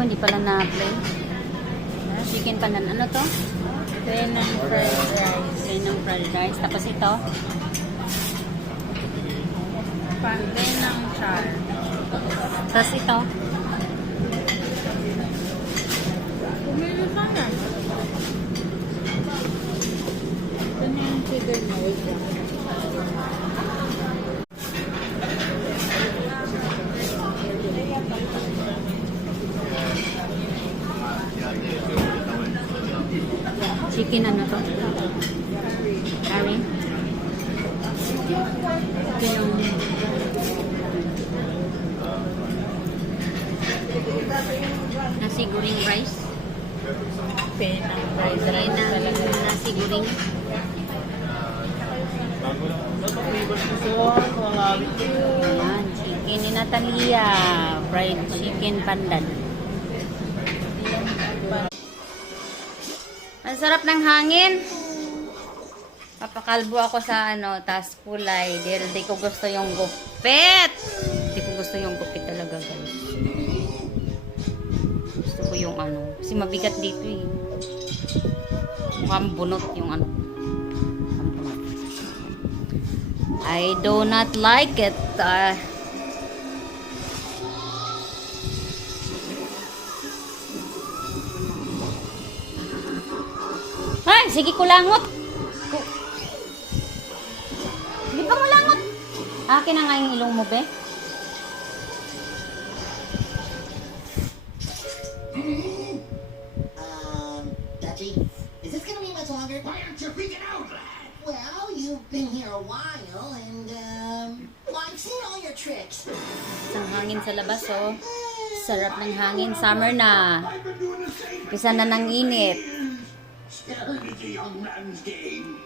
Oh, hindi pala na-play. Chicken pandan. Ano to? Penang fried rice. Penang fried rice. Tapos ito. Penang char. Tapos ito. Pumili ka na. Ito na yung chicken na. Wait lang. Chicken ano to? Curry. Chicken yung... Nasi goreng rice. Penang fried Try rice na talaga. nasi goreng. Ayan, chicken ni Natalia. Fried chicken pandan. Ang sarap ng hangin. Papakalbo ako sa taas kulay. Dahil di ko gusto yung gupit. Di ko gusto yung gupit talaga, guys. Gusto ko yung kasi mabigat dito eh. Mukhang bunot yung mukhang bunot. I do not like it. Ay, sige kulangot. Di pa kulangot. Akin na nga yung ilong mo, be. Dutchie, is this gonna be much longer? Why aren't you freaking out, lad? Well, you've been here a while, and, well, I've seen all your tricks. Isang hangin sa labas, oh. Sarap ng hangin. Summer na. Pisa na ng init. Scared is a young man's game.